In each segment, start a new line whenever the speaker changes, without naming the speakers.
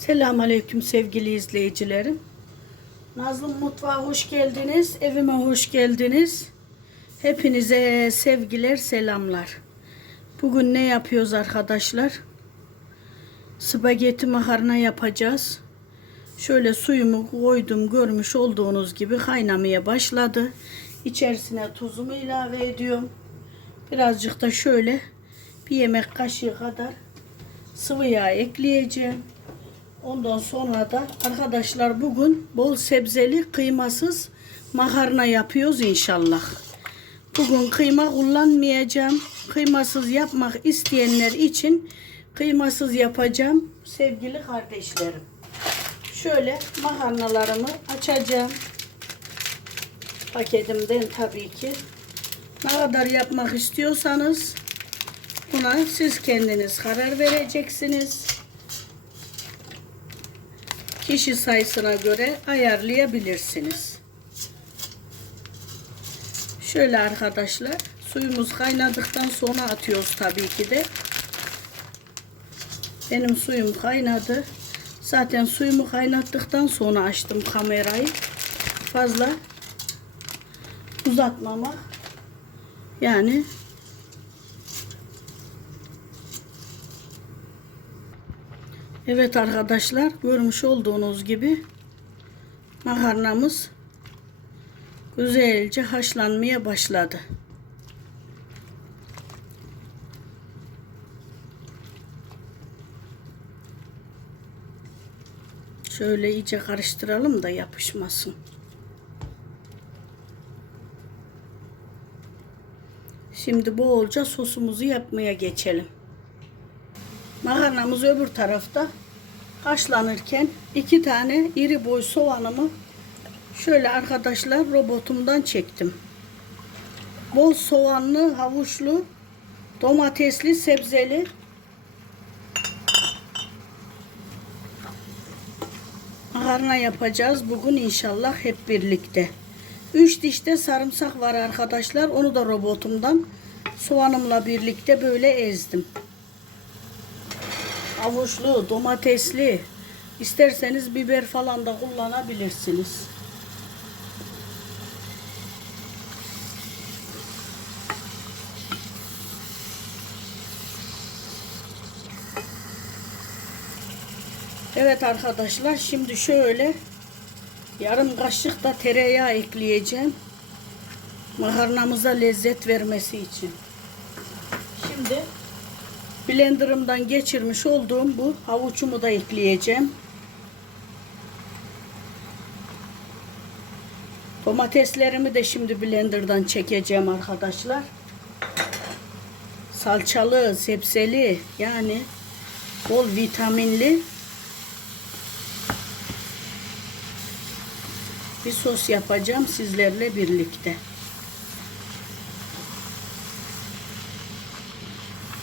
Selamünaleyküm sevgili izleyicilerim. Nazlı Mutfağa hoş geldiniz. Evime hoş geldiniz. Hepinize sevgiler, selamlar. Bugün ne yapıyoruz arkadaşlar? Spagetti makarna yapacağız. Şöyle suyumu koydum görmüş olduğunuz gibi kaynamaya başladı. İçerisine tuzumu ilave ediyorum. Birazcık da şöyle bir yemek kaşığı kadar sıvı yağ ekleyeceğim. Ondan sonra da arkadaşlar bugün bol sebzeli kıymasız makarna yapıyoruz inşallah. Bugün kıyma kullanmayacağım. Kıymasız yapmak isteyenler için kıymasız yapacağım sevgili kardeşlerim. Şöyle makarnalarımı açacağım. Paketimden tabii ki. Ne kadar yapmak istiyorsanız buna siz kendiniz karar vereceksiniz. Kişi sayısına göre ayarlayabilirsiniz. Şöyle arkadaşlar suyumuz kaynadıktan sonra atıyoruz tabii ki de. Benim suyum kaynadı. Zaten suyumu kaynattıktan sonra açtım kamerayı. Fazla uzatmamak. Yani Evet arkadaşlar görmüş olduğunuz gibi makarnamız güzelce haşlanmaya başladı. Şöyle iyice karıştıralım da yapışmasın. Şimdi bolca sosumuzu yapmaya geçelim. Makarnamız öbür tarafta haşlanırken iki tane iri boy soğanımı şöyle arkadaşlar robotumdan çektim. Bol soğanlı, havuçlu, domatesli, sebzeli makarna yapacağız bugün inşallah hep birlikte. 3 dişte sarımsak var arkadaşlar. Onu da robotumdan soğanımla birlikte böyle ezdim. Havuçlu, domatesli, isterseniz biber falan da kullanabilirsiniz. Evet arkadaşlar şimdi şöyle yarım kaşık da tereyağı ekleyeceğim. Makarnamıza lezzet vermesi için. Şimdi blenderımdan geçirmiş olduğum bu havuçumu da ekleyeceğim. Domateslerimi de şimdi blenderdan çekeceğim arkadaşlar. Salçalı, sebzeli yani bol vitaminli bir sos yapacağım sizlerle birlikte.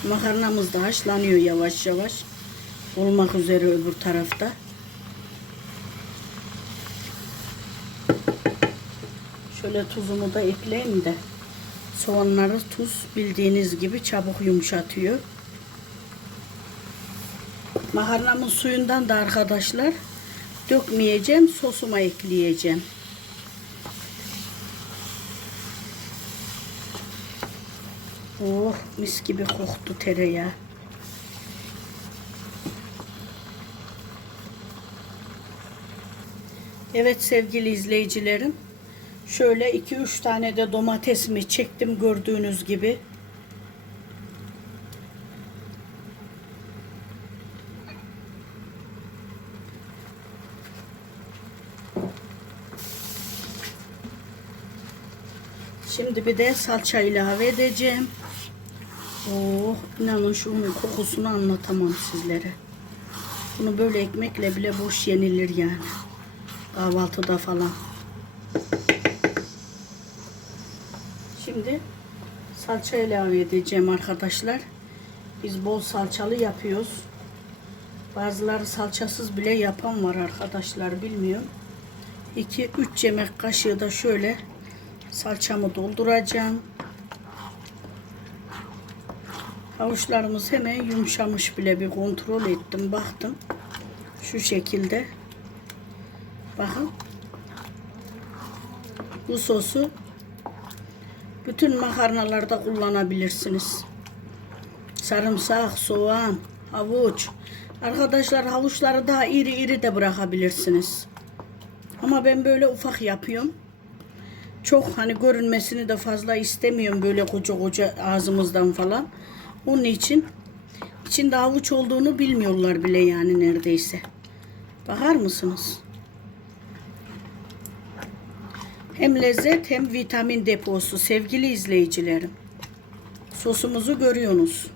Makarnamız da haşlanıyor yavaş yavaş. Olmak üzere öbür tarafta. Şöyle tuzumu da ekleyeyim de. Soğanları tuz bildiğiniz gibi çabuk yumuşatıyor. Makarnamın suyundan da arkadaşlar dökmeyeceğim. Sosuma ekleyeceğim. Oh mis gibi koktu tereyağı. Evet sevgili izleyicilerim. Şöyle 2-3 tane de domatesimi çektim gördüğünüz gibi. Şimdi bir de salça ilave edeceğim. Oh, inanın şunun kokusunu anlatamam sizlere. Bunu böyle ekmekle bile boş yenilir yani. Kahvaltıda falan. Şimdi salça ilave edeceğim arkadaşlar. Biz bol salçalı yapıyoruz. Bazıları salçasız bile yapan var arkadaşlar bilmiyorum. 2-3 yemek kaşığı da şöyle salçamı dolduracağım. Havuçlarımız hemen yumuşamış bile bir kontrol ettim baktım. Şu şekilde. Bakın. Bu sosu bütün makarnalarda kullanabilirsiniz. Sarımsak, soğan, havuç. Arkadaşlar havuçları daha iri iri de bırakabilirsiniz. Ama ben böyle ufak yapıyorum. Çok hani görünmesini de fazla istemiyorum böyle koca koca ağzımızdan falan. Onun için içinde havuç olduğunu bilmiyorlar bile yani neredeyse. Bakar mısınız? Hem lezzet hem vitamin deposu sevgili izleyicilerim. Sosumuzu görüyorsunuz.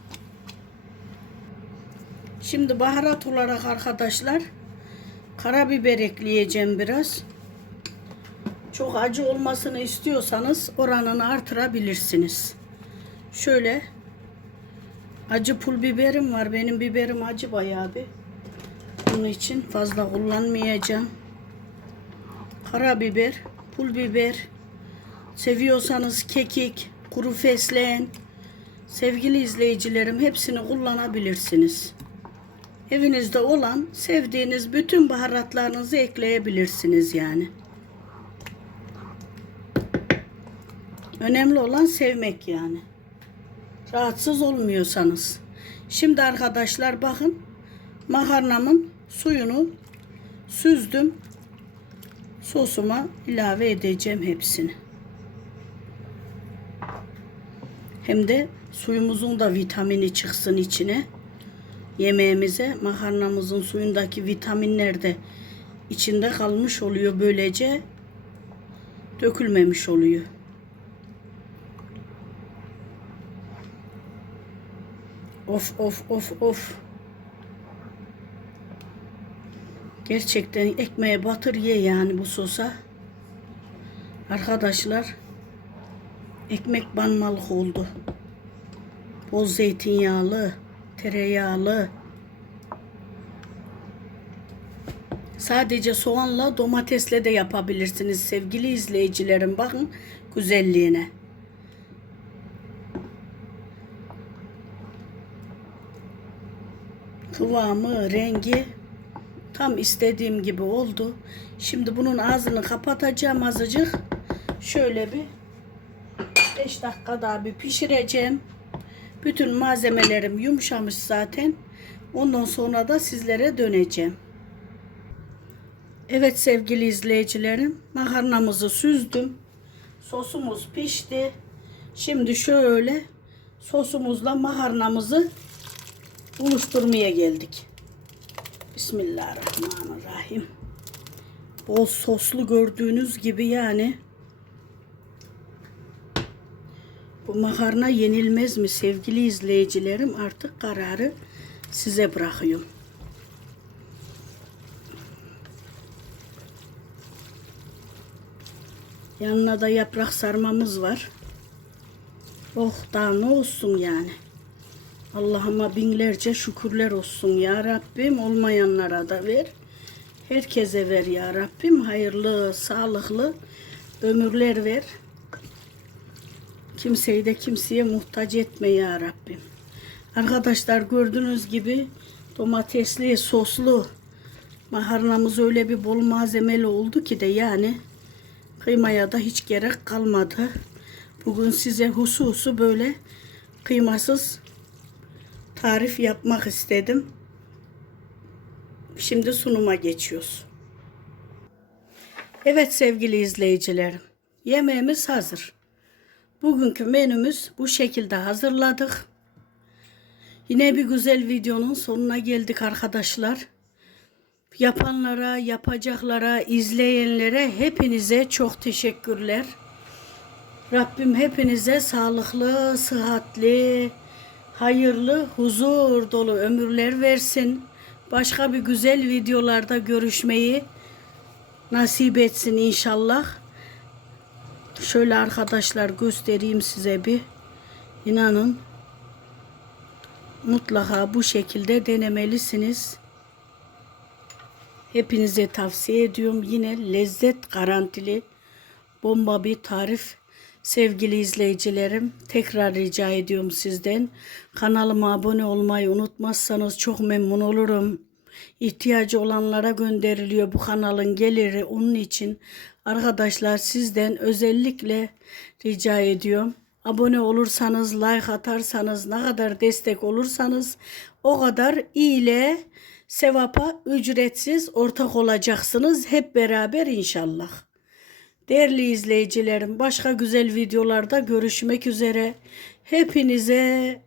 Şimdi baharat olarak arkadaşlar karabiber ekleyeceğim biraz. Çok acı olmasını istiyorsanız oranını artırabilirsiniz. Şöyle acı pul biberim var. Benim biberim acı bayağı bir. Bunun için fazla kullanmayacağım. Karabiber, pul biber, seviyorsanız kekik, kuru fesleğen, sevgili izleyicilerim hepsini kullanabilirsiniz. Evinizde olan sevdiğiniz bütün baharatlarınızı ekleyebilirsiniz yani. Önemli olan sevmek yani. Rahatsız olmuyorsanız. Şimdi arkadaşlar bakın makarnamın suyunu süzdüm. Sosuma ilave edeceğim hepsini. Hem de suyumuzun da vitamini çıksın içine. Yemeğimize makarnamızın suyundaki vitaminler de içinde kalmış oluyor. Böylece dökülmemiş oluyor. Of of of of. Gerçekten ekmeğe batır ye yani bu sosa. Arkadaşlar ekmek banmalık oldu. Bol zeytinyağlı, tereyağlı. Sadece soğanla domatesle de yapabilirsiniz sevgili izleyicilerim. Bakın güzelliğine. Kıvamı, rengi tam istediğim gibi oldu. Şimdi bunun ağzını kapatacağım azıcık. Şöyle bir 5 dakika daha bir pişireceğim. Bütün malzemelerim yumuşamış zaten. Ondan sonra da sizlere döneceğim. Evet sevgili izleyicilerim, makarnamızı süzdüm. Sosumuz pişti. Şimdi şöyle sosumuzla makarnamızı buluşturmaya geldik. Bismillahirrahmanirrahim. Bol soslu gördüğünüz gibi yani. Bu makarna yenilmez mi sevgili izleyicilerim? Artık kararı size bırakıyorum. Yanına da yaprak sarmamız var. Oh daha ne olsun yani. Allah'ıma binlerce şükürler olsun ya Rabbim. Olmayanlara da ver. Herkese ver ya Rabbim. Hayırlı, sağlıklı ömürler ver. Kimseyi de kimseye muhtaç etme ya Rabbim. Arkadaşlar gördüğünüz gibi domatesli, soslu makarnamız öyle bir bol malzemeli oldu ki de yani kıymaya da hiç gerek kalmadı. Bugün size hususu böyle kıymasız tarif yapmak istedim. Şimdi sunuma geçiyoruz. Evet sevgili izleyicilerim, yemeğimiz hazır. Bugünkü menümüz bu şekilde hazırladık. Yine bir güzel videonun sonuna geldik arkadaşlar. Yapanlara, yapacaklara, izleyenlere hepinize çok teşekkürler. Rabbim hepinize sağlıklı, sıhhatli, hayırlı, huzur dolu ömürler versin. Başka bir güzel videolarda görüşmeyi nasip etsin inşallah. Şöyle arkadaşlar göstereyim size bir. İnanın mutlaka bu şekilde denemelisiniz. Hepinize tavsiye ediyorum. Yine lezzet garantili bomba bir tarif. Sevgili izleyicilerim, tekrar rica ediyorum sizden. Kanalıma abone olmayı unutmazsanız çok memnun olurum. ihtiyacı olanlara gönderiliyor bu kanalın geliri. Onun için arkadaşlar sizden özellikle rica ediyorum. Abone olursanız, like atarsanız, ne kadar destek olursanız o kadar iyile sevapa ücretsiz ortak olacaksınız hep beraber inşallah. Değerli izleyicilerim, başka güzel videolarda görüşmek üzere. Hepinize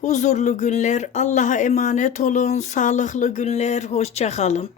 huzurlu günler, Allah'a emanet olun, sağlıklı günler, hoşça kalın.